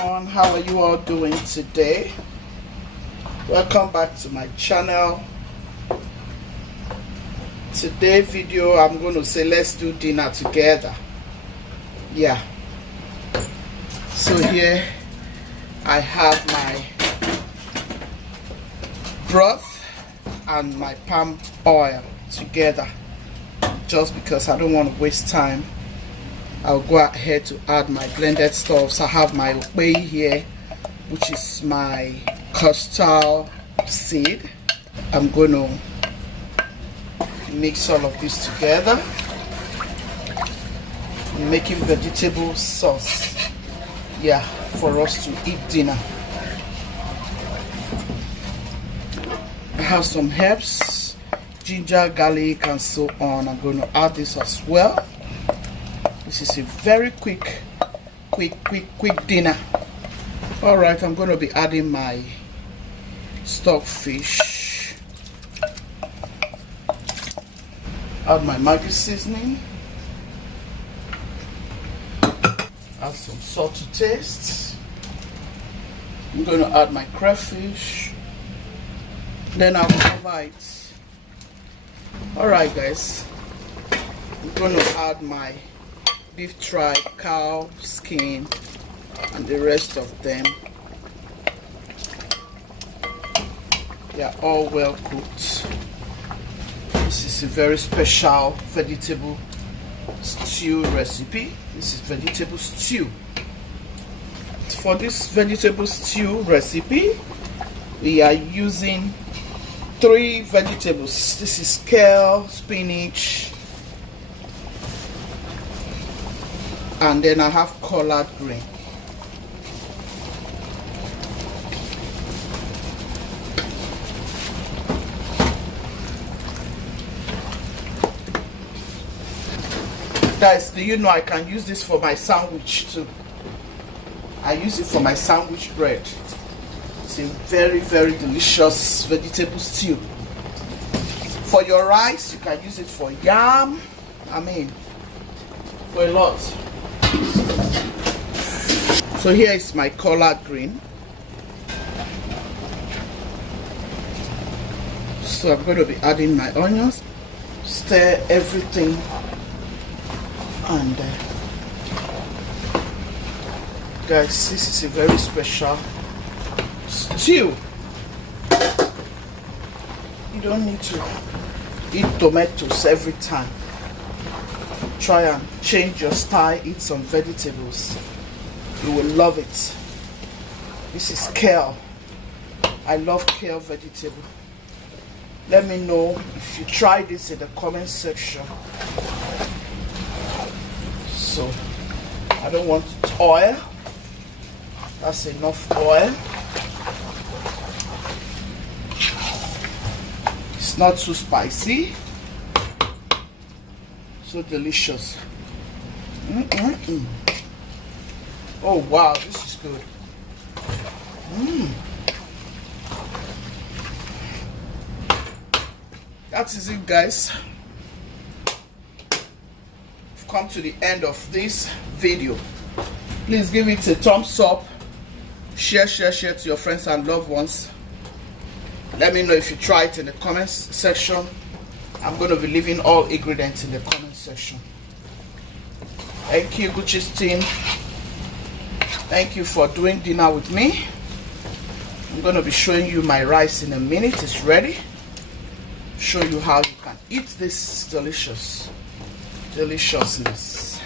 everyone, how are you all doing today? Welcome back to my channel. Today video I'm going to say let's do dinner together. Yeah, so here I have my broth and my palm oil together. Just because I don't want to waste time, I'll go ahead to add my blended stuffs. I have my whey here, which is my CASTO seed. I'm going to mix all of this together. I'm making vegetable sauce, yeah, for us to eat dinner. I have some herbs, ginger, garlic, and so on. I'm going to add this as well. This is a very quick dinner. All right, I'm going to be adding my stockfish. Add my MAGGIE seasoning. Add some salt to taste. I'm going to add my crayfish. Then I'll cover it. All right, guys. I'm going to add my beef tripe, cow skin, and the rest of them. They are all well cooked. This is a very special vegetable stew recipe. This is vegetable stew. For this vegetable stew recipe, we are using 3 vegetables. This is kale, spinach, and then I have collard green. Guys, do you know I can use this for my sandwich too? I use it for my sandwich bread. It's a very delicious vegetable stew. For your rice, you can use it for yam. I mean, for a lot. So here is my collard green. So I'm going to be adding my onions. Stir everything, and guys, this is a very special stew. You don't need to eat tomatoes every time. Try and change your style, eat some vegetables. You will love it. This is kale. I love kale vegetable. Let me know if you try this in the comment section. So I don't want oil. That's enough oil. It's not too spicy. So delicious. Oh wow, this is good. That is it, guys. We've come to the end of this video. Please give it a thumbs up. Share to your friends and loved ones. Let me know if you try it in the comments section. I'm going to be leaving all ingredients in the comment section. Thank you, Gucci's team. Thank you for doing dinner with me. I'm going to be showing you my rice in a minute. It's ready. Show you how you can eat this deliciousness.